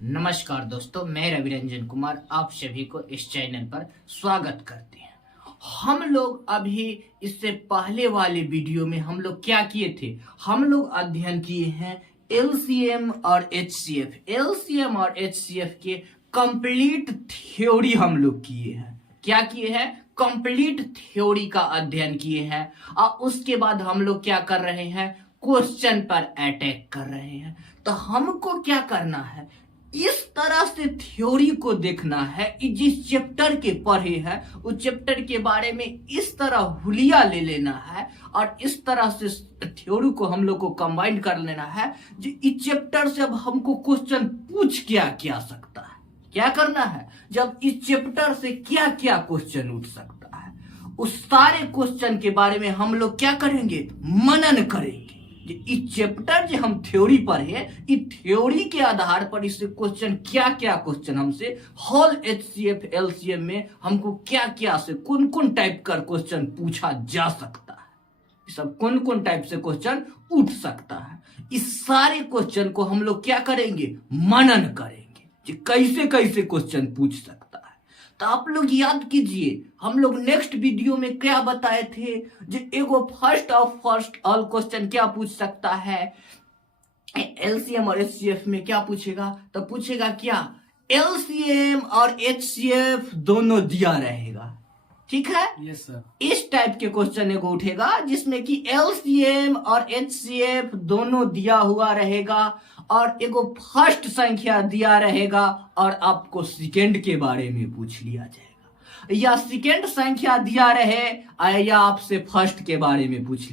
नमस्कार दोस्तों, मैं रवि रंजन कुमार आप सभी को इस चैनल पर स्वागत करते हैं। हम लोग अभी इससे पहले वाले वीडियो में हम लोग क्या किए थे? हम लोग अध्ययन किए हैं एलसीएम और एचसीएफ। एलसीएम और एचसीएफ के कंप्लीट थ्योरी हम लोग किए हैं। क्या किए हैं? कंप्लीट थ्योरी का अध्ययन किए हैं। और उसके बाद हम लोग क्या कर रहे हैं? क्वेश्चन पर अटैक कर रहे हैं। तो हमको क्या करना है? इस तरह से थ्योरी को देखना है। जिस चैप्टर के पढ़े हैं उस चैप्टर के बारे में इस तरह हुलिया ले लेना है और इस तरह से थ्योरी को हम लोग को कंबाइन कर लेना है जो इस चैप्टर से अब हमको क्वेश्चन पूछ क्या सकता है। क्या करना है? जब इस चैप्टर से क्या क्या क्वेश्चन उठ सकता है उस सारे क्वेश्चन के बारे में हम लोग क्या करेंगे? मनन करेंगे। इस चैप्टर जो हम थ्योरी पढ़े, इस थ्योरी के आधार पर इससे क्वेश्चन क्या क्वेश्चन हमसे होल एचसीएफ एलसीएम में हमको क्या से कौन टाइप का क्वेश्चन पूछा जा सकता है, सब कौन टाइप से क्वेश्चन उठ सकता है। इस सारे क्वेश्चन को हम लोग क्या करेंगे? मनन करेंगे कैसे क्वेश्चन पूछ सकता है। तो आप लोग याद कीजिए, हम लोग नेक्स्ट वीडियो में क्या बताए थे? जो एगो फर्स्ट ऑल क्वेश्चन क्या पूछ सकता है एलसीएम और एचसीएफ में? क्या पूछेगा? तो पूछेगा क्या एलसीएम और एचसीएफ दोनों दिया रहेगा। ठीक है? Yes sir. इस टाइप के क्वेश्चन एगो उठेगा जिसमें कि एलसीएम और एचसीएफ दोनों दिया हुआ रहेगा और एगो फर्स्ट संख्या दिया रहेगा और आपको सेकेंड के बारे में पूछ लिया जाएगा, या सेकेंड संख्या दिया रहे या आपसे फर्स्ट के बारे में पूछ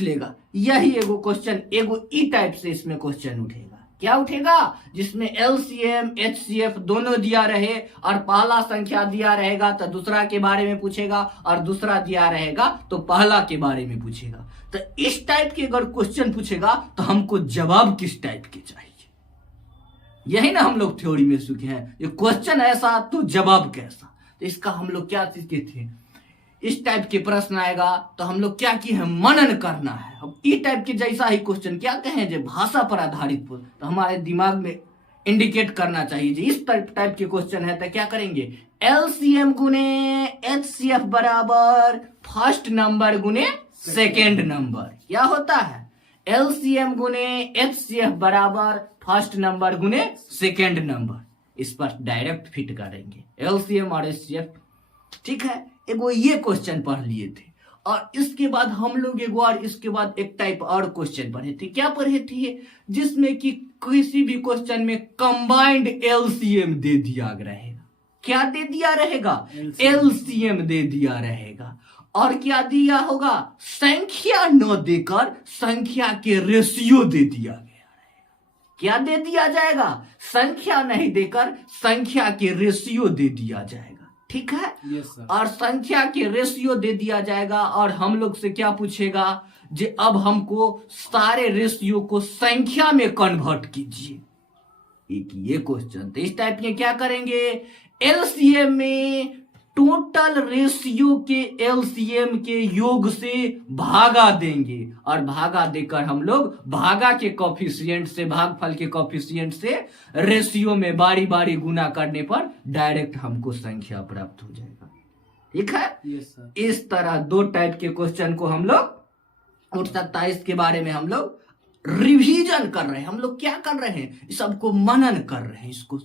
लेगा। यही एगो क्वेश्चन एगो ई टाइप से इसमें क्वेश्चन उठेगा। क्या उठेगा? जिसमें एलसीएम एचसीएफ दोनों दिया रहे और पहला संख्या दिया रहेगा तो दूसरा के बारे में पूछेगा और दूसरा दिया रहेगा तो पहला के बारे में पूछेगा। तो इस टाइप के अगर क्वेश्चन पूछेगा तो हमको जवाब किस टाइप के चाहिए? यही ना हम लोग थ्योरी में सीखे हैं, ये क्वेश्चन ऐसा तो जवाब कैसा। तो इसका हम लोग क्या सीखे थे? इस टाइप के प्रश्न आएगा तो हम लोग क्या किए हैं? मनन करना है। अब इस टाइप के जैसा ही क्वेश्चन क्या कहें जो भाषा पर आधारित हो तो हमारे दिमाग में इंडिकेट करना चाहिए जो इस टाइप के क्वेश्चन है तो क्या करेंगे? एलसीएम गुने एचसीएफ बराबर फर्स्ट नंबर गुने सेकेंड नंबर। क्या होता है? एलसीएम गुने एचसीएफ बराबर फर्स्ट नंबर गुने सेकेंड नंबर। इस पर डायरेक्ट फिट करेंगे एलसीएम और एचसीएफ। ठीक है, एगो ये क्वेश्चन पढ़ लिए थे और इसके बाद हम लोग एगो और इसके बाद एक टाइप और क्वेश्चन पढ़े थे। क्या पढ़े थे? जिसमें कि किसी भी क्वेश्चन में कंबाइंड एलसीएम दे दिया रहेगा। क्या दे दिया रहेगा? एलसीएम दे दिया रहेगा। और क्या दिया होगा? संख्या न देकर संख्या के रेशियो दे दिया गया रहेगा। क्या दे दिया जाएगा? संख्या नहीं देकर संख्या के रेशियो दे दिया जाएगा। ठीक है? Yes sir. और संख्या के रेशियो दे दिया जाएगा और हम लोग से क्या पूछेगा? जे अब हमको सारे रेशियो को संख्या में कन्वर्ट कीजिए। एक ये क्वेश्चन। तो इस टाइप के क्या करेंगे? एलसीएम में टोटल रेशियो के एलसीएम के योग से भागा देंगे और भागा देकर हम लोग भागा के कोफिशिएंट से, भागफल के कोफिशिएंट से रेशियो में बारी बारी गुना करने पर डायरेक्ट हमको संख्या प्राप्त हो जाएगा। ठीक है? Yes sir. इस तरह दो टाइप के क्वेश्चन को हम लोग उठ सकता है। इसके बारे में हम लोग रिवीजन कर रहे हैं। हम लोग क्या कर रहे हैं? सबको मनन कर रहे हैं इसको।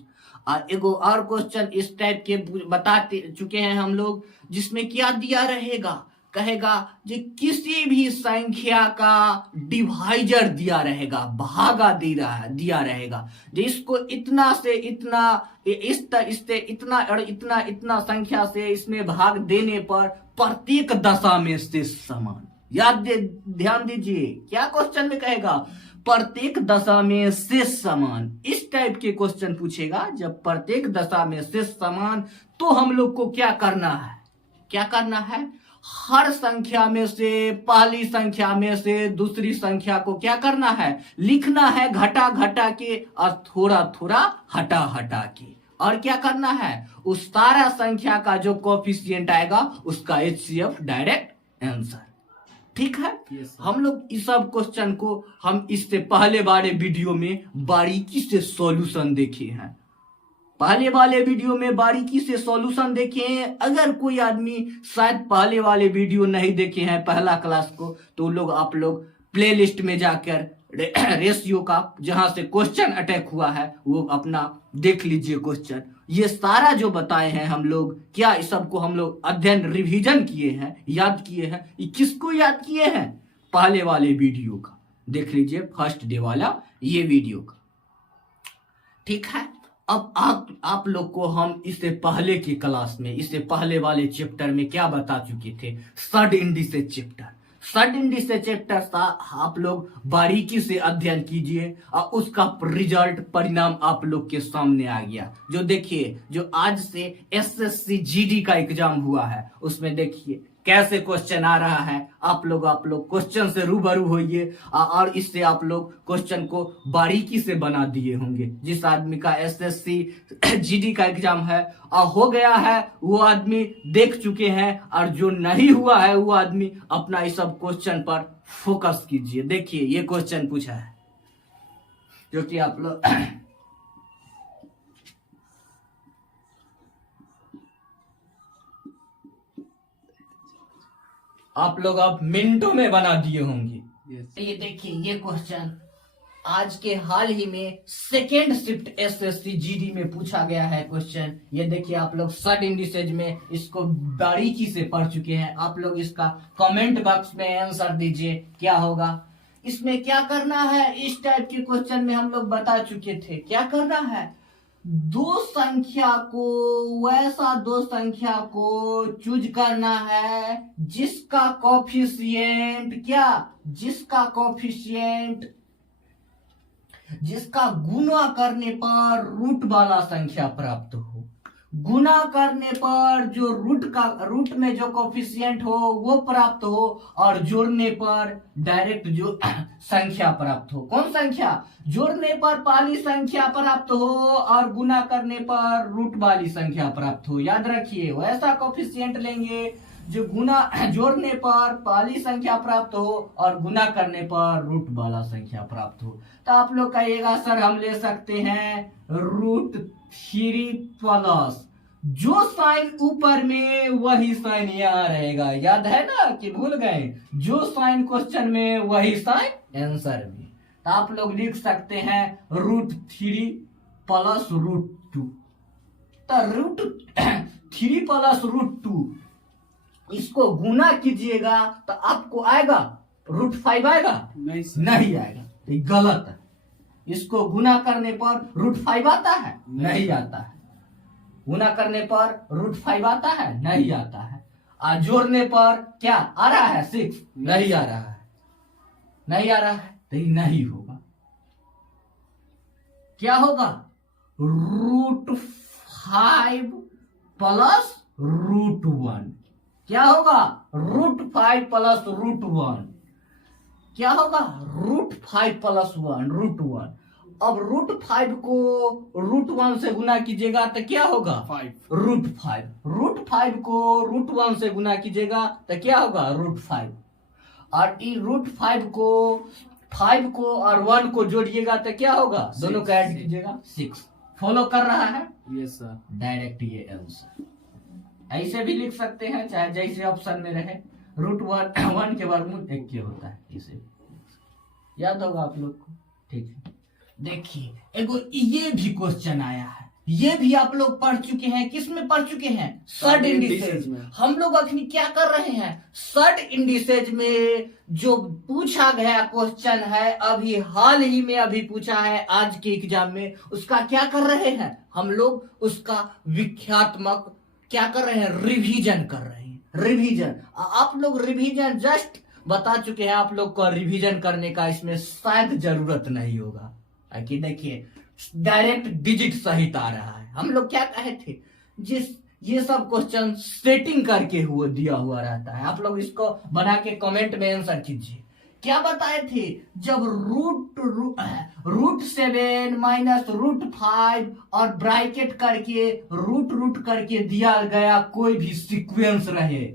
और एगो और क्वेश्चन इस टाइप के बता चुके हैं हम लोग जिसमें क्या दिया रहेगा? कहेगा जो किसी भी संख्या का डिवाइजर दिया रहेगा, भागा दिया रहेगा जिसको इतना से इतना इससे इतना और इतना संख्या से इसमें भाग देने पर प्रत्येक दशा में से समान। ध्यान दीजिए क्या क्वेश्चन में कहेगा? प्रत्येक दशा में शेष समान। इस टाइप के क्वेश्चन पूछेगा जब प्रत्येक दशा में शेष समान तो हम लोग को क्या करना है? क्या करना है? हर संख्या में से पहली संख्या में से दूसरी संख्या को क्या करना है? लिखना है घटा घटा के और थोड़ा थोड़ा हटा हटा के। और क्या करना है? उस सारा संख्या का जो कोफिशिएंट आएगा उसका एचसीएफ डायरेक्ट आंसर। ठीक है। Yes, sir. हम लोग इस सब क्वेश्चन को हम इससे पहले वाले वीडियो में बारीकी से सॉल्यूशन देखे हैं, पहले वाले वीडियो में बारीकी से सॉल्यूशन देखे हैं। अगर कोई आदमी शायद पहले वाले वीडियो नहीं देखे हैं पहला क्लास को, तो लोग आप लोग प्लेलिस्ट में जाकर रेशियो का जहां से क्वेश्चन अटैक हुआ है वो अपना देख लीजिए क्वेश्चन। ये सारा जो बताए हैं हम लोग, क्या इस सबको हम लोग अध्ययन रिवीजन किए हैं, याद किए हैं। ये किसको याद किए हैं? पहले वाले वीडियो का देख लीजिए, फर्स्ट डे वाला ये वीडियो का, ठीक है। अब आप लोग को हम इससे पहले की क्लास में, इससे पहले वाले चैप्टर में क्या बता चुके थे? सड इंडिसेज चैप्टर, सड इंडिसेज चैप्टर आप लोग बारीकी से अध्ययन कीजिए और उसका रिजल्ट परिणाम आप लोग के सामने आ गया। जो देखिए, जो आज से एसएससी जीडी का एग्जाम हुआ है उसमें देखिए कैसे क्वेश्चन आ रहा है। आप लोग क्वेश्चन से रूबरू होइए और इससे आप लोग क्वेश्चन को बारीकी से बना दिए होंगे। जिस आदमी का एसएससी जीडी का एग्जाम है और हो गया है वो आदमी देख चुके हैं, और जो नहीं हुआ है वो आदमी अपना इस सब क्वेश्चन पर फोकस कीजिए। देखिए ये क्वेश्चन पूछा है जो कि आप लोग अब मिनटों में बना दिए होंगे। Yes. ये देखिए ये क्वेश्चन आज के हाल ही में सेकेंड शिफ्ट एसएससी जीडी में पूछा गया है क्वेश्चन। ये देखिए आप लोग सड इंडिसेज में इसको बारीकी से पढ़ चुके हैं। आप लोग इसका कमेंट बॉक्स में आंसर दीजिए क्या होगा। इसमें क्या करना है, इस टाइप के क्वेश्चन में हम लोग बता चुके थे। क्या करना है, दो संख्या को चूज करना है जिसका गुणा करने पर रूट वाला संख्या प्राप्त हो। गुणा करने पर जो रूट में जो कोफिशिएंट हो वो प्राप्त हो, और जोड़ने पर डायरेक्ट जो संख्या प्राप्त हो। कौन संख्या? जोड़ने पर पहली संख्या प्राप्त हो और गुणा करने पर रूट वाली संख्या प्राप्त हो। याद रखिए, वैसा कोफिशिएंट लेंगे जो जोड़ने पर पहली संख्या प्राप्त हो और गुणा करने पर रूट वाला संख्या प्राप्त हो। तो आप लोग कहिएगा सर हम ले सकते हैं √3+ जो साइन ऊपर में वही साइन यहाँ रहेगा। याद है ना कि भूल गए? जो साइन क्वेश्चन में वही साइन आंसर में। तो आप लोग लिख सकते हैं √3 + √2। तो √3 + √2 इसको गुना कीजिएगा तो आपको आएगा √5 आएगा? नहीं आएगा, ये गलत है। इसको गुना करने पर √5 आता है? नहीं आता है। गुना करने पर √5 आता है? नहीं आता है। और जोड़ने पर क्या आ रहा है? 6 नहीं आ रहा है, नहीं आ रहा है, तो ये नहीं होगा। क्या होगा? √5 + √1। क्या होगा? √5 + √1 क्या होगा? √5 + 1 √1। अब √5 को √1 से गुना कीजिएगा तो क्या होगा? 5 √5। √5 को √1 से गुना कीजिएगा तो क्या होगा? √5। और √5 को 5 को और 1 को जोड़िएगा तो क्या होगा? दोनों का ऐड कीजिएगा 6। फॉलो कर रहा है? Yes sir. डायरेक्ट ये आंसर ऐसे भी लिख सकते हैं, चाहे जैसे ऑप्शन में रहे। √1 के वर्गमूल 1 के होता है, इसे याद होगा आप लोग को। ठीक है, देखिए एगो ये भी क्वेश्चन आया है, ये भी आप लोग पढ़ चुके हैं। किस में पढ़ चुके हैं? सड इंडिसेज में। हम लोग अखनी क्या कर रहे हैं? सड इंडिसेज में जो पूछा गया क्वेश्चन है, अभी हाल ही में अभी पूछा है आज के एग्जाम में, उसका क्या कर रहे हैं हम लोग? उसका व्याख्यात्मक क्या कर रहे हैं? रिवीजन कर रहे हैं। रिवीजन आप लोग रिवीजन जस्ट बता चुके हैं। आप लोग को रिवीजन करने का इसमें शायद जरूरत नहीं होगा, कि देखिए डायरेक्ट डिजिट सहित आ रहा है। हम लोग क्या कहे थे? ये सब क्वेश्चन सेटिंग करके दिया हुआ रहता है। आप लोग इसको बना के कमेंट में आंसर कीजिए। क्या बताए थे? जब √7 - √5 और ब्रैकेट करके रूट करके दिया गया कोई भी सीक्वेंस रहे,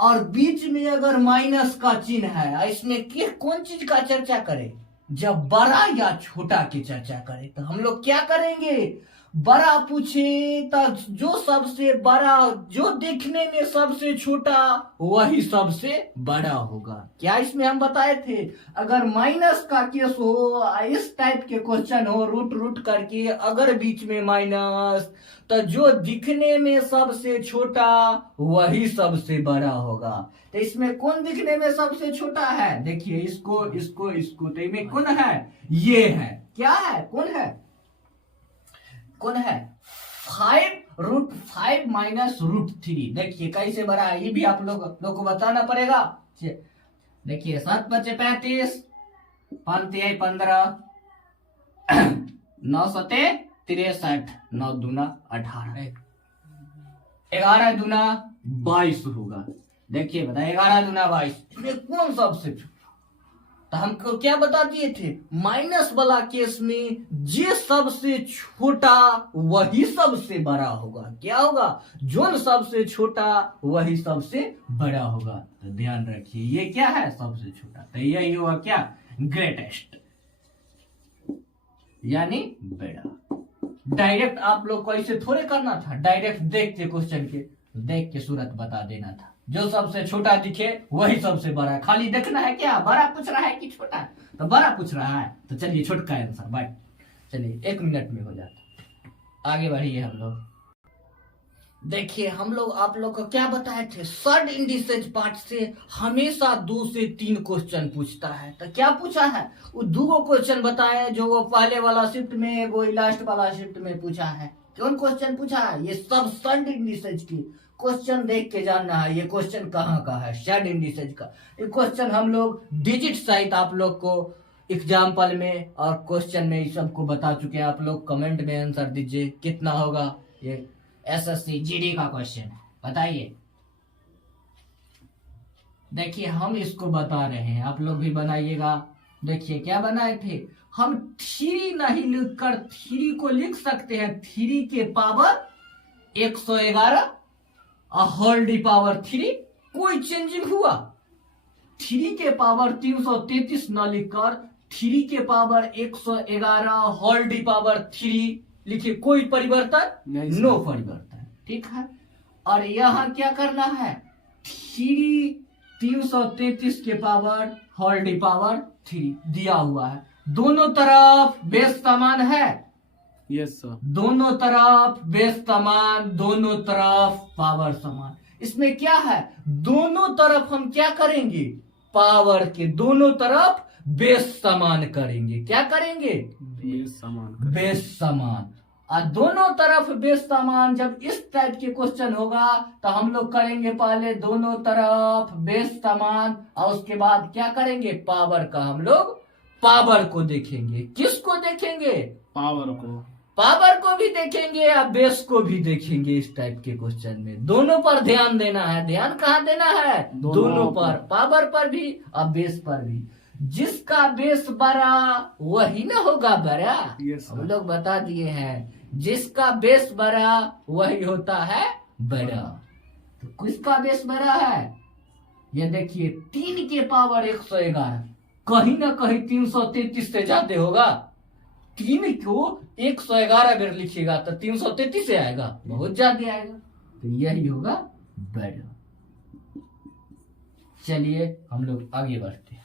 और बीच में अगर माइनस का चिन्ह है, इसमें कौन चीज का चर्चा करें? जब बड़ा या छोटा की चर्चा करें तो हम लोग क्या करेंगे? बड़ा पूछे तो जो सबसे बड़ा, जो दिखने में सबसे छोटा वही सबसे बड़ा होगा। क्या इसमें हम बताए थे? अगर माइनस का केस हो, इस टाइप के क्वेश्चन हो, रूट रूट करके अगर बीच में माइनस, तो जो दिखने में सबसे छोटा वही सबसे बड़ा होगा। तो इसमें कौन दिखने में सबसे छोटा है? देखिए इसको इसको इसको, तो इसमें कौन है? ये है। क्या है? कौन है? कौन है? 5√5 माइनस √3। देखिए कैसे बड़ा है, ये भी आप लोग को बताना पड़ेगा। देखिए 7 × 5 = 35, 5 × 3 = 15, 9 × 7 = 63, 9 × 2 = 18, 11 × 2 = 22 होगा। देखिए बता, 11 × 2 = 22, इसमें कौन सबसे छोटा? तो हमको क्या बता दिए थे? माइनस वाला केस में जे सबसे छोटा वही सबसे बड़ा होगा। क्या होगा? जो सबसे छोटा वही सबसे बड़ा होगा। तो ध्यान रखिए, ये क्या है? सबसे छोटा। तो यही हुआ क्या? ग्रेटेस्ट, यानी बड़ा। डायरेक्ट आप लोग को ऐसे थोड़े करना था, डायरेक्ट देख के क्वेश्चन के देख के सूरत बता देना था। जो सबसे छोटा दिखे वही सबसे बड़ा है। खाली देखना है क्या बड़ा पूछ रहा है कि छोटा? तो बड़ा पूछ रहा है, तो चलिए छोटका आंसर बाय। चलिए 1 मिनट में हो जाता। आगे बढ़िए हम लोग। देखिए हम लोग आप लोग को क्या बताए थे? सर्ड इंडिसेज पार्ट से हमेशा 2 से 3 क्वेश्चन पूछता है। तो क्या पूछा है? वो 2 क्वेश्चन बताए, जो वो पहले वाला शिफ्ट में, वो लास्ट वाला शिफ्ट में पूछा है। कौन क्वेश्चन पूछा है? ये सब सर्ड इंडिसेज की क्वेश्चन देख के जानना है ये क्वेश्चन कहाँ का है। सर्ड इंडिसेज का ये क्वेश्चन हम लोग डिजिट सहित आप लोग को एग्जाम्पल में और क्वेश्चन में इस सबको बता चुके हैं। आप लोग कमेंट में आंसर दीजिए कितना होगा। ये एसएससी जीडी का क्वेश्चन है, बताइए। देखिए हम इसको बता रहे हैं, आप लोग भी बनाइएगा। देखिए क्या बनाए थे हम? 3 नहीं लिखकर 3 को लिख सकते हैं 3 के पावर 111 होल डी पावर 3। कोई चेंजिंग हुआ? 3 के पावर 333 न लिखकर 3 के पावर 111 होल डी पावर 3 लिखिए। कोई परिवर्तन? नो परिवर्तन। ठीक है। और यहां क्या करना है? 333 के पावर होल डी पावर 3 दिया हुआ है। दोनों तरफ बेस समान है। Yes sir. दोनों तरफ बेस समान, दोनों तरफ पावर समान। इसमें क्या है? दोनों तरफ हम क्या करेंगे? पावर के दोनों तरफ बेस समान करेंगे। क्या करेंगे? बेस समान। बेस समान। और दोनों तरफ बेस समान जब इस टाइप के क्वेश्चन होगा तो हम लोग करेंगे पहले दोनों तरफ बेस समान, और उसके बाद क्या करेंगे? पावर का हम लोग पावर को देखेंगे। किसको देखेंगे? पावर को। पावर को भी देखेंगे या बेस को भी देखेंगे। इस टाइप के क्वेश्चन में दोनों पर ध्यान देना है। ध्यान कहाँ देना है? दोनों पर, पावर पर भी और बेस पर भी। जिसका बेस बड़ा वही ना होगा बड़ा। हम लोग बता दिए हैं, जिसका बेस बड़ा वही होता है बड़ा। तो किसका बेस बड़ा है? ये देखिए 3 के पावर 111, कहीं ना कहीं 333 से ज्यादा होगा। 3 को 111 अगर लिखिएगा तो 333 से आएगा, बहुत ज्यादा आएगा। तो यही होगा बड़ा। चलिए हम लोग आगे बढ़ते हैं।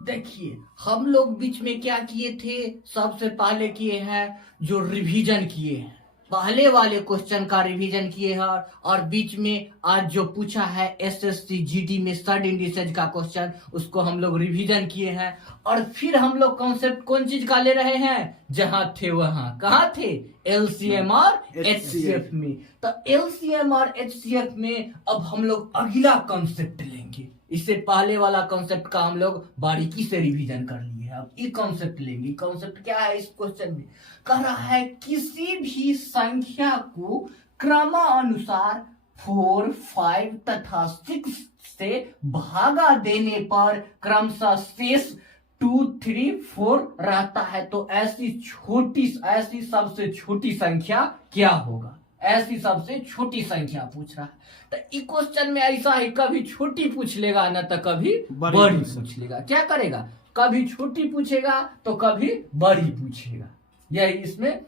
देखिए हम लोग बीच में क्या किए थे? सबसे पहले किए हैं जो रिवीजन किए हैं, पहले वाले क्वेश्चन का रिवीजन किए हैं। और बीच में आज जो पूछा है एसएससी जीडी में सर्ड इंडिसेज का क्वेश्चन, उसको हम लोग रिवीजन किए हैं। और फिर हम लोग कॉन्सेप्ट कौन चीज का ले रहे हैं? जहां थे वहां। कहाँ थे? एलसीएम और एचसीएफ में। तो एलसीएम और एचसीएफ में अब हम लोग अगला कॉन्सेप्ट लेंगे। इससे पहले वाला कॉन्सेप्ट का हम लोग बारीकी से रिवीजन कर लिए। अब ये कॉन्सेप्ट लेंगे। कॉन्सेप्ट क्या है इस क्वेश्चन में? कह रहा है किसी भी संख्या को क्रमानुसार 4, 5 तथा 6 से भागा देने पर क्रमशः शेष 2, 3, 4 रहता है। तो ऐसी सबसे छोटी संख्या क्या होगा? ऐसी सबसे छोटी संख्या पूछ रहा है। तो इस क्वेश्चन में ऐसा ही कभी छोटी पूछ लेगा ना तो कभी बड़ी पूछ लेगा। क्या करेगा, कभी छोटी पूछेगा तो कभी बड़ी पूछेगा। यही इसमें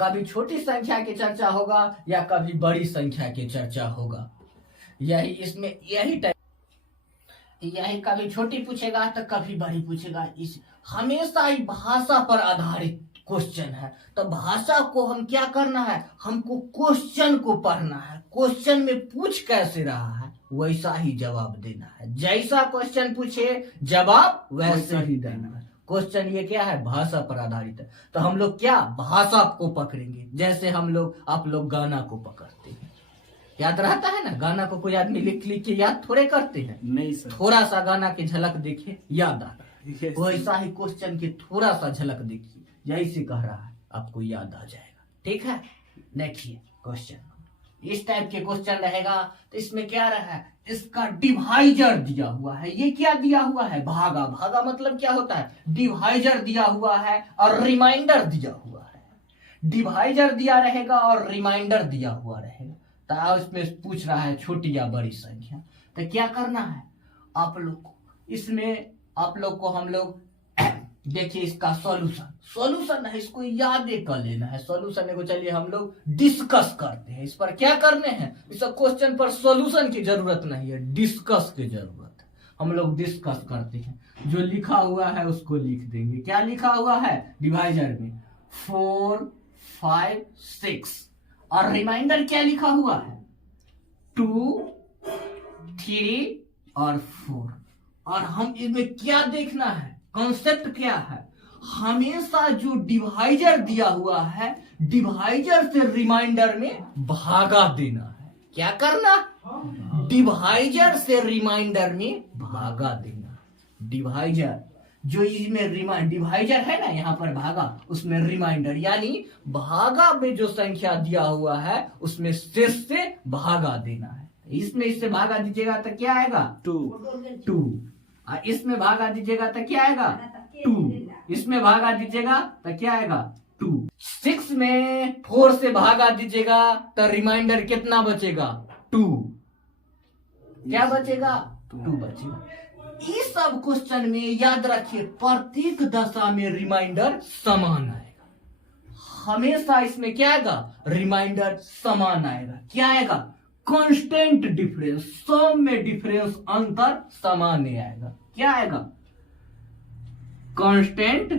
कभी छोटी संख्या की चर्चा होगा या कभी बड़ी संख्या की चर्चा होगा। यही इसमें यही कभी छोटी पूछेगा तो कभी बड़ी पूछेगा। इस हमेशा ही भाषा पर आधारित क्वेश्चन है। तो भाषा को हम क्या करना है, हमको क्वेश्चन को पढ़ना है। क्वेश्चन में पूछ कैसे रहा है वैसा ही जवाब देना है। जैसा क्वेश्चन पूछे जवाब वैसे ही देना है। क्वेश्चन ये क्या है, भाषा पर आधारित है। तो हम लोग क्या भाषा को पकड़ेंगे, जैसे आप लोग गाना को पकड़ते हैं। याद रहता है ना, गाना को कोई आदमी लिख लिख के याद थोड़े करते हैं। नहीं सर, थोड़ा सा गाना की झलक देखिए याद आता है। Yes. वैसा ही क्वेश्चन की थोड़ा सा झलक देखिए, यही से कह रहा है, आपको याद आ जाएगा। ठीक है, देखिए क्वेश्चन इस टाइप के क्वेश्चन रहेगा। तो इसमें क्या रहा है, इसका डिवाइजर दिया हुआ है। ये क्या दिया हुआ है, भागा। भागा मतलब क्या होता है, डिवाइजर दिया हुआ है और रिमाइंडर दिया हुआ है। डिवाइजर दिया रहेगा और रिमाइंडर दिया हुआ रहेगा। तो इसमें पूछ रहा है छोटी या बड़ी संख्या। तो क्या करना है आप लोग को, इसमें आप लोग को हम लोग देखिए इसका सॉल्यूशन है, इसको याद कर लेना है। सॉल्यूशन को चलिए हम लोग डिस्कस करते हैं। इस पर क्या करने हैं, इस क्वेश्चन पर सॉल्यूशन की जरूरत नहीं है, डिस्कस की जरूरत है। हम लोग डिस्कस करते हैं। जो लिखा हुआ है उसको लिख देंगे। क्या लिखा हुआ है डिवाइजर में, 4, 5, 6 और रिमाइंडर क्या लिखा हुआ है, 2, 3 और 4। और हम इसमें क्या देखना है, कॉन्सेप्ट क्या है, हमेशा जो डिवाइजर दिया हुआ है डिवाइजर से रिमाइंडर में भागा देना है। क्या करना, डिवाइजर से रिमाइंडर में भागा देना। डिवाइजर जो इसमें डिवाइजर है ना, यहाँ पर भागा, उसमें रिमाइंडर, यानी भागा में जो संख्या दिया हुआ है उसमें शेष से भागा देना है। इसमें इससे भागा दीजिएगा तो क्या आएगा, 2। इसमें भागा दीजिएगा तो क्या आएगा, 2। इसमें भागा दीजिएगा तो क्या आएगा, 2। 6 में 4 से भागा दीजिएगा तो रिमाइंडर कितना बचेगा, 2। क्या बचेगा, 2 बचेगा। इस सब क्वेश्चन में याद रखिए प्रत्येक दशा में रिमाइंडर समान आएगा। हमेशा इसमें क्या आएगा, रिमाइंडर समान आएगा। क्या आएगा, कांस्टेंट डिफरेंस, सम में डिफरेंस, अंतर सामान्य आएगा। क्या आएगा, कांस्टेंट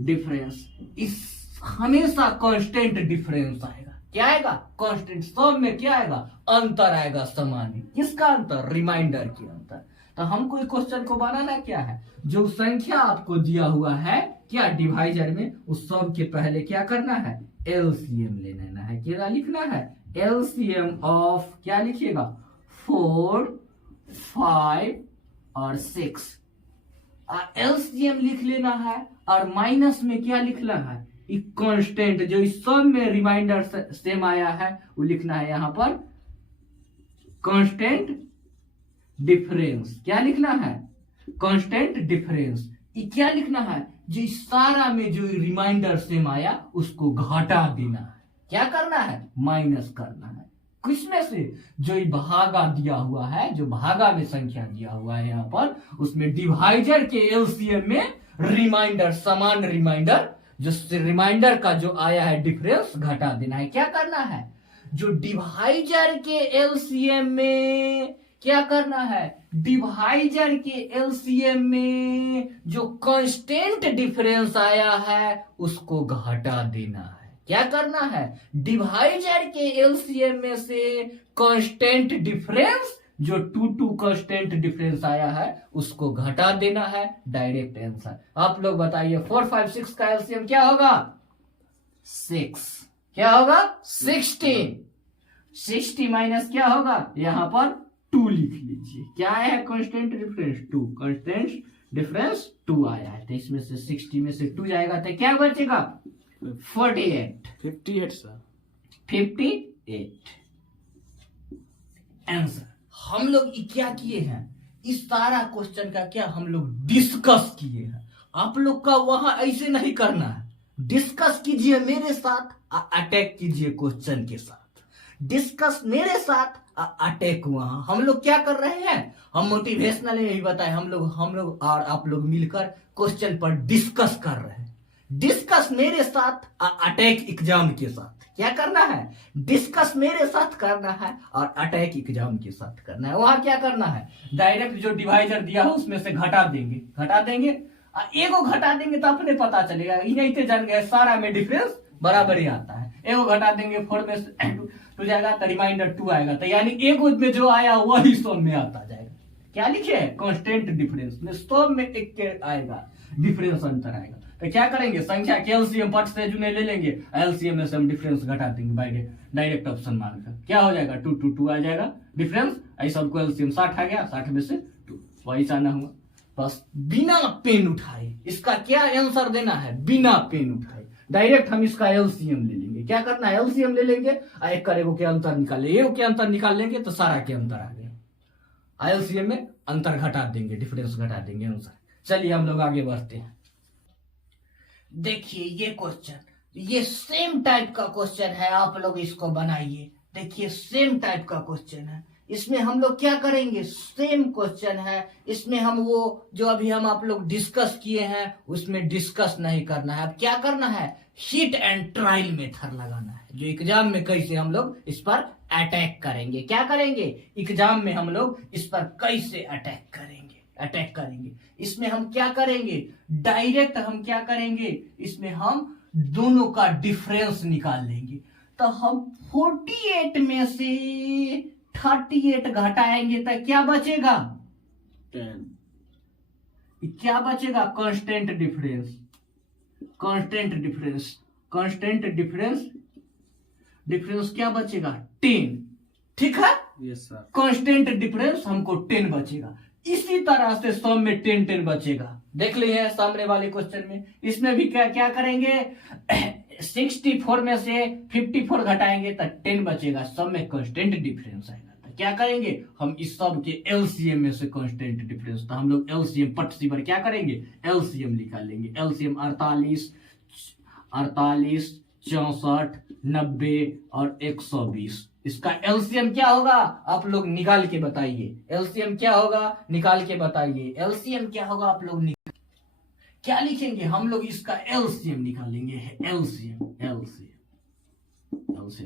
डिफरेंस। इस हमेशा कांस्टेंट डिफरेंस आएगा। क्या आएगा, कांस्टेंट। सम में क्या आएगा, अंतर आएगा सामान्य। किसका अंतर, रिमाइंडर के अंतर। तो हमको इस क्वेश्चन को बनाना क्या है, जो संख्या आपको दिया हुआ है क्या डिवाइजर में, उस सब के पहले क्या करना है, एलसीएम ले लेना है। क्या लिखना है, एलसीएम ऑफ, क्या लिखिएगा, 4, 5 और 6। एलसीएम लिख लेना है और माइनस में क्या लिखना है, कांस्टेंट। जो इस सब में रिमाइंडर सेम आया है वो लिखना है यहाँ पर कांस्टेंट डिफरेंस। क्या लिखना है, कांस्टेंट डिफरेंस। क्या लिखना है, जो सारा में जो रिमाइंडर सेम आया उसको घटा देना है। क्या करना है, माइनस करना है। किसमें से, जो भागा दिया हुआ है, जो भागा में संख्या दिया हुआ है यहाँ पर, उसमें डिवाइजर के एलसीएम में रिमाइंडर, समान रिमाइंडर, जो रिमाइंडर का जो आया है डिफरेंस घटा देना है। क्या करना है, जो डिवाइजर के एलसीएम में क्या करना है, डिवाइजर के एलसीएम में जो कांस्टेंट डिफरेंस आया है उसको घटा देना है। क्या करना है, डिवाइजर के एलसीएम में से कांस्टेंट डिफरेंस, जो 2 कांस्टेंट डिफरेंस आया है उसको घटा देना है। Direct answer. आप लोग बताइए 4, 5, 6 का एलसीएम क्या होगा, 6। क्या होगा, 16। 60 माइनस क्या होगा, यहां पर 2 लिख लीजिए। क्या आया है, कांस्टेंट डिफरेंस 2, कांस्टेंट डिफरेंस 2 आया है। तो इसमें से 60 में से 2 जाएगा तो क्या बचेगा, 58 सर, 58 आंसर। हम लोग क्या किए हैं, इस सारा क्वेश्चन का क्या हम लोग डिस्कस किए हैं। आप लोग का वहां ऐसे नहीं करना है, डिस्कस कीजिए मेरे साथ, अटैक कीजिए क्वेश्चन के साथ। डिस्कस मेरे साथ, अटैक वहां। हम लोग क्या कर रहे हैं, हम मोटिवेशनल में ही बताए, हम लोग और आप लोग मिलकर क्वेश्चन पर डिस्कस कर रहे हैं। डिस्कस मेरे साथ, अटैक एग्जाम के साथ। क्या करना है, डिस्कस मेरे साथ करना है और अटैक एग्जाम के साथ करना है। वहां क्या करना है, डायरेक्ट जो डिवाइजर दिया है उसमें से घटा देंगे एगो घटा देंगे तो अपने पता चलेगा। नहीं तो जान गए सारा में डिफरेंस बराबर ही आता है। एगो घटा देंगे 4 में से 2 जाएगा तो रिमाइंडर 2 आएगा, तो यानी एगो में जो आया वही सब में आता जाएगा। क्या लिखे है, कांस्टेंट डिफरेंस में सब में एक के आएगा, डिफरेंस अंतर आएगा। तो क्या करेंगे, संख्या के एलसीएम पट से जुने ले लेंगे, एलसीएम में से हम डिफरेंस घटा देंगे बाय डायरेक्ट ऑप्शन मारकर। क्या हो जाएगा, 2 2 2 आ जाएगा डिफरेंस। ऐसा सबको एलसीएम 60 आ गया, 60 में से 2 वही आना हुआ। बस बिना पेन उठाए इसका क्या आंसर देना है, बिना पेन उठाए डायरेक्ट हम इसका एलसीएम ले लेंगे। क्या करना है, एलसीएम ले लेंगे, एक करेगो के अंतर निकाल लेंगे, एगो के अंतर निकाल लेंगे तो सारा के अंतर आ गया। एलसीएम में अंतर घटा देंगे, डिफरेंस घटा देंगे आंसर। चलिए हम लोग आगे बढ़ते हैं। देखिए ये क्वेश्चन, ये सेम टाइप का क्वेश्चन है, आप लोग इसको बनाइए। देखिए सेम टाइप का क्वेश्चन है, इसमें हम लोग क्या करेंगे, सेम क्वेश्चन है। इसमें हम वो जो अभी हम आप लोग डिस्कस किए हैं उसमें डिस्कस नहीं करना है। अब क्या करना है, हिट एंड ट्रायल मेथड लगाना है, जो एग्जाम में कैसे हम लोग इस पर अटैक करेंगे। क्या करेंगे, एग्जाम में हम लोग इस पर कैसे अटैक करेंगे। इसमें हम क्या करेंगे, डायरेक्ट हम क्या करेंगे, इसमें हम दोनों का डिफरेंस निकाल लेंगे। तो हम 48 में से 38 घटाएंगे तो क्या बचेगा, 10। क्या बचेगा, कांस्टेंट डिफरेंस क्या बचेगा, 10। ठीक है, यस सर। कांस्टेंट डिफरेंस हमको 10 बचेगा। इसी तरह से सम में 10 बचेगा। देख लिए सामने वाले क्वेश्चन में, इसमें भी क्या करेंगे, 64 में से 54 घटाएंगे तो 10 बचेगा, सब में कांस्टेंट डिफरेंस आएगा। तो क्या करेंगे, हम इस सब के एलसीएम में से कांस्टेंट डिफरेंस, तो हम लोग एलसीएम पट सी पर क्या करेंगे, एलसीएम निकाल लेंगे। एलसीएम 48, 64, 90 और 120। इसका एलसीएम क्या होगा, आप लोग निकाल के बताइए। एलसीएम क्या होगा, निकाल के बताइए। एलसीएम क्या होगा, आप लोग क्या लिखेंगे, हम लोग इसका एलसीएम निकालेंगे। एलसीएम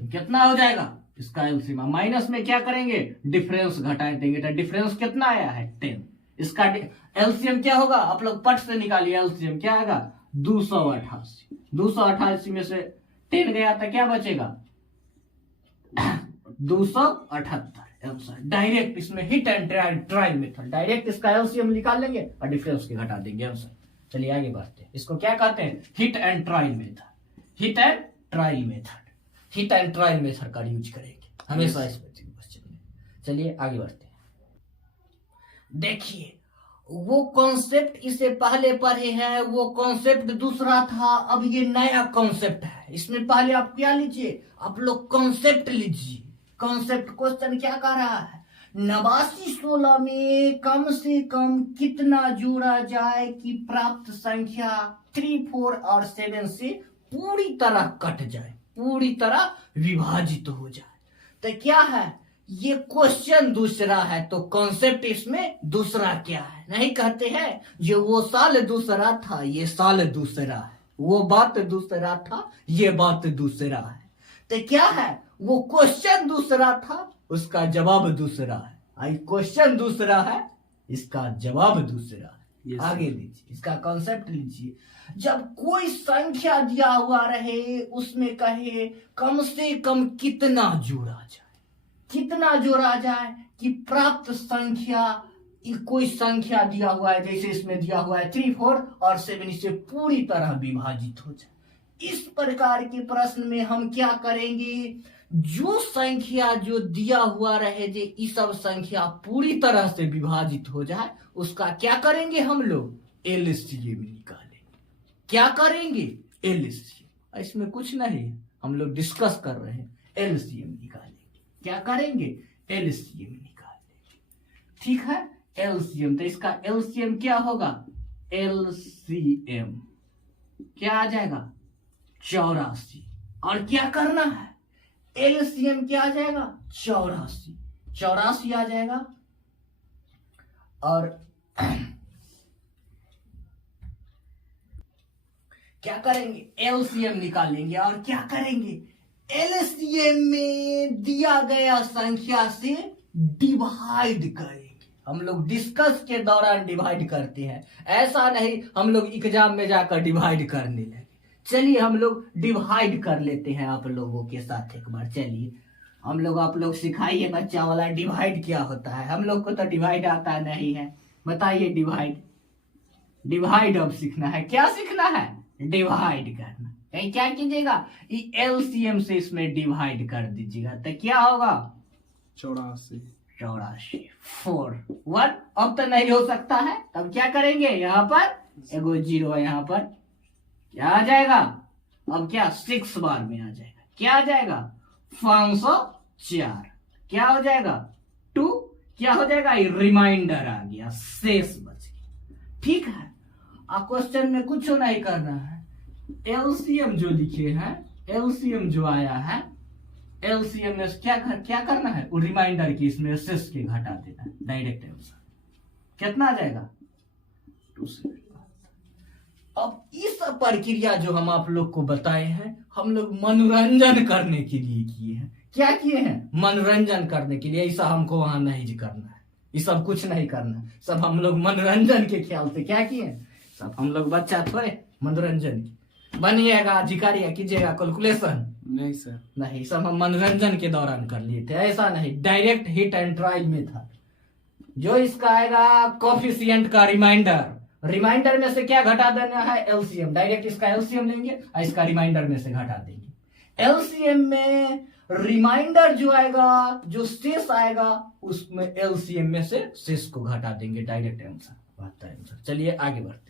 कितना हो जाएगा, इसका एलसीएम माइनस में क्या करेंगे, डिफरेंस घटा देंगे। तो डिफरेंस कितना आया है, 10। इसका एलसीएम क्या होगा, आप लोग पट से निकालिए। एलसीएम क्या आएगा, 288 में से 10 गया तो क्या बचेगा, 278 आंसर। डायरेक्ट इसमें hit and trial method, direct इसका एलसीएम निकाल लेंगे और डिफरेंस के घटा देंगे आंसर। चलिए आगे बढ़ते हैं। इसको क्या कहते हैं, हिट एंड ट्रायल मेथड का यूज करेंगे हमेशा इस क्वेश्चन में। चलिए आगे बढ़ते हैं। देखिए वो कॉन्सेप्ट इसे पहले पढ़े हैं, वो कॉन्सेप्ट दूसरा था, अब ये नया कॉन्सेप्ट है। इसमें पहले आप क्या लीजिए, आप लोग कॉन्सेप्ट लीजिए। कॉन्सेप्ट क्वेश्चन क्या कह रहा है, 8916 में कम से कम कितना जोड़ा जाए कि प्राप्त संख्या 3, 4 और 7 से पूरी तरह कट जाए, पूरी तरह विभाजित हो जाए। तो क्या है, ये क्वेश्चन दूसरा है तो कॉन्सेप्ट इसमें दूसरा क्या है। नहीं कहते हैं जो वो साल दूसरा था ये साल दूसरा है, वो बात दूसरा था ये बात दूसरा है। तो क्या है, वो क्वेश्चन दूसरा था उसका जवाब दूसरा है। आई क्वेश्चन दूसरा है इसका जवाब दूसरा है। Yes, आगे लीजिए, इसका कॉन्सेप्ट लीजिए। जब कोई संख्या दिया हुआ रहे उसमें कहे कम से कम कितना जोड़ा जाए कि प्राप्त संख्या, कोई संख्या दिया हुआ है जैसे इसमें दिया हुआ है 3, 4 और 7, इसे पूरी तरह विभाजित हो जाए। इस प्रकार के प्रश्न में हम क्या करेंगे, जो संख्या जो दिया हुआ रहे जे ये सब संख्या पूरी तरह से विभाजित हो जाए उसका क्या करेंगे, हम लोग एलसीएम निकालेंगे। क्या करेंगे, एलसीएम। इसमें कुछ नहीं, हम लोग डिस्कस कर रहे हैं, एलसीएम निकालेंगे। क्या करेंगे, एलसीएम निकालेंगे। ठीक है, एलसीएम। तो इसका एलसीएम क्या होगा, एलसीएम क्या आ जाएगा, 84। और क्या करना है, एलसीएम क्या आ जाएगा, 84, 84 आ जाएगा। और क्या करेंगे, एलसीएम निकालेंगे और क्या करेंगे, एलसीएम में दिया गया संख्या से डिवाइड करेंगे। हम लोग डिस्कस के दौरान डिवाइड करते हैं, ऐसा नहीं हम लोग एग्जाम में जाकर डिवाइड करने लगे। चलिए हम लोग डिवाइड कर लेते हैं आप लोगों के साथ एक बार। चलिए हम लोग, आप लोग सिखाइए बच्चा वाला डिवाइड क्या होता है। हम लोग को तो डिवाइड आता नहीं है, बताइए डिवाइड। डिवाइड अब सीखना है, क्या सीखना है, डिवाइड करना। कहीं क्या कीजिएगा, एलसीएम से इसमें डिवाइड कर दीजिएगा तो क्या होगा, 84। 84, 4 1। अब तो नहीं हो सकता है, तब क्या करेंगे, यहाँ पर एगो 0 है, यहाँ पर क्या आ जाएगा, अब क्या 6 बार में आ जाएगा, क्या आ जाएगा 504। क्या हो जाएगा 2, क्या हो जाएगा, रिमाइंडर आ गया, शेष बच गया। ठीक है, क्वेश्चन में कुछ नहीं करना है, एलसीएम जो लिखे हैं, एलसीएम जो आया है, एलसीएम में क्या करना है, वो रिमाइंडर की इसमें शेष के घटा देना है, डायरेक्ट आंसर कितना आ जाएगा 2। अब इस प्रक्रिया जो हम आप लोग को बताए हैं, हम लोग मनोरंजन करने के लिए किए हैं। क्या किए हैं, मनोरंजन करने के लिए। ऐसा हमको वहां नहीं करना है, ये सब कुछ नहीं करना है, सब हम लोग मनोरंजन के ख्याल से क्या किए हैं, सब हम लोग बच्चा थोड़े मनोरंजन की बनिएगा, अधिकारी कीजिएगा कैलकुलेशन, नहीं सर, नहीं, सब हम मनोरंजन के दौरान कर लिए थे। ऐसा नहीं, डायरेक्ट हिट एंड ट्रायल में था। जो इसका आएगा कोफिशिएंट का रिमाइंडर, रिमाइंडर में से क्या घटा देना है, एलसीएम। डायरेक्ट इसका एलसीएम लेंगे और इसका रिमाइंडर में से घटा देंगे। एलसीएम में रिमाइंडर जो आएगा, जो शेष आएगा, उसमें एलसीएम में से शेष को घटा देंगे, डायरेक्ट आंसर। चलिए आगे बढ़ते हैं।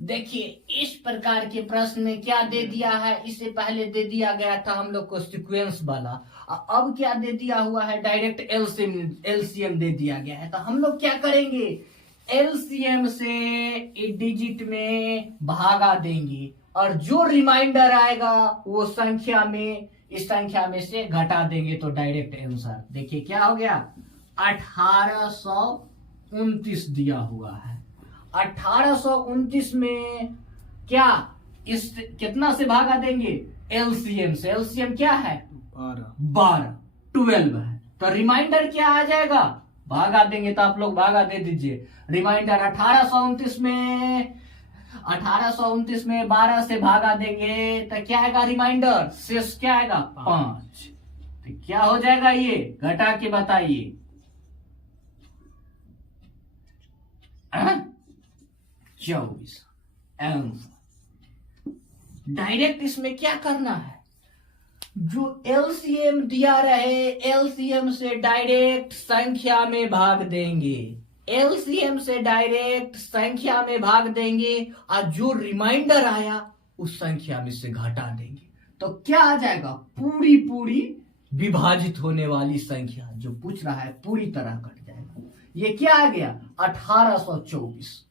देखिए इस प्रकार के प्रश्न में क्या दे दिया है, इससे पहले दे दिया गया था हम लोग को सीक्वेंस वाला, अब क्या दे दिया हुआ है, डायरेक्ट एलसीएम दे दिया गया है। तो हम लोग क्या करेंगे, एलसीएम से डिजिट में भागा देंगे और जो रिमाइंडर आएगा वो संख्या में, इस संख्या में से घटा देंगे, तो डायरेक्ट आंसर। देखिए क्या हो गया, 1829 दिया हुआ है। 1829 में क्या, इस कितना से भागा देंगे, एलसीएम से। एलसीएम क्या है, 12 12 है, तो रिमाइंडर क्या आ जाएगा, भागा देंगे, तो आप लोग भागा दे दीजिए। रिमाइंडर 1829 में 12 से भागा देंगे तो क्या आएगा, रिमाइंडर शेष क्या आएगा, 5। तो क्या हो जाएगा, ये घटा के बताइए, 24 आंसर। डायरेक्ट इसमें क्या करना है, जो एलसीएम दिया रहे, एलसीएम से डायरेक्ट संख्या में भाग देंगे, एलसीएम से डायरेक्ट संख्या में भाग देंगे और जो रिमाइंडर आया उस संख्या में से घटा देंगे, तो क्या आ जाएगा, पूरी पूरी विभाजित होने वाली संख्या जो पूछ रहा है पूरी तरह कट जाएगा। ये क्या आ गया, 1824।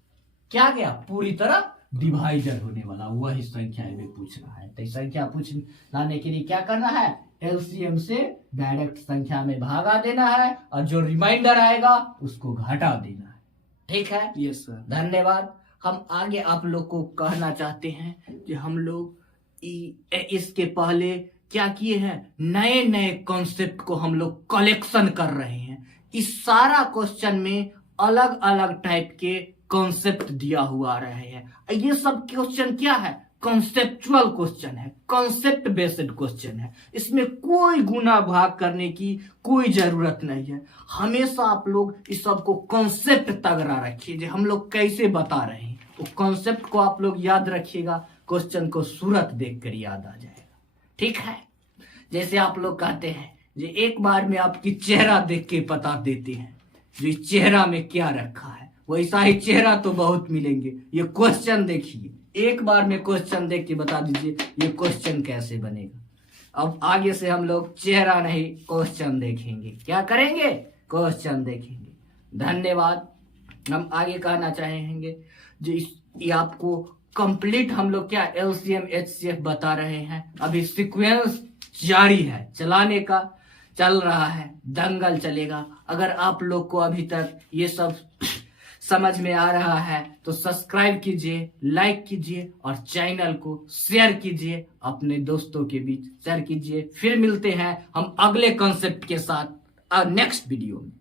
क्या गया, पूरी तरह डिवाइडर होने वाला, वही संख्या में पूछ रहा है। तो संख्या पूछ लाने के लिए क्या करना है, एलसीएम से डायरेक्ट संख्या में भागा देना है और जो रिमाइंडर आएगा उसको घटा देना है। ठीक है, यस सर, धन्यवाद। हम आगे आप लोग को कहना चाहते हैं कि हम लोग इसके पहले क्या किए हैं, नए नए कॉन्सेप्ट को हम लोग कलेक्शन कर रहे हैं। इस सारा क्वेश्चन में अलग अलग टाइप के कॉन्सेप्ट दिया हुआ रहे हैं। ये सब क्वेश्चन क्या है, कॉन्सेप्चुअल क्वेश्चन है, कॉन्सेप्ट बेस्ड क्वेश्चन है। इसमें कोई गुना भाग करने की कोई जरूरत नहीं है। हमेशा आप लोग इस सब को कॉन्सेप्ट तगड़ा रखिए, जो हम लोग कैसे बता रहे हैं, तो कॉन्सेप्ट को आप लोग याद रखिएगा, क्वेश्चन को सूरत देखकर याद आ जाएगा। ठीक है, जैसे आप लोग कहते हैं जो एक बार में आपकी चेहरा देख के बता देते हैं जो चेहरा में क्या रखा है, वैसा ही चेहरा तो बहुत मिलेंगे। ये क्वेश्चन देखिए, एक बार में क्वेश्चन देख के बता दीजिए ये क्वेश्चन कैसे बनेगा। अब आगे से हम लोग चेहरा नहीं क्वेश्चन देखेंगे। क्या करेंगे, क्वेश्चन देखेंगे। धन्यवाद। हम आगे कहना चाहेंगे जो ये आपको कंप्लीट हम लोग क्या LCM HCF बता रहे हैं। अभी सीक्वेंस जारी है, चलाने का चल रहा है, दंगल चलेगा। अगर आप लोग को अभी तक ये सब समझ में आ रहा है तो सब्सक्राइब कीजिए, लाइक कीजिए और चैनल को शेयर कीजिए, अपने दोस्तों के बीच शेयर कीजिए। फिर मिलते हैं हम अगले कॉन्सेप्ट के साथ नेक्स्ट वीडियो में।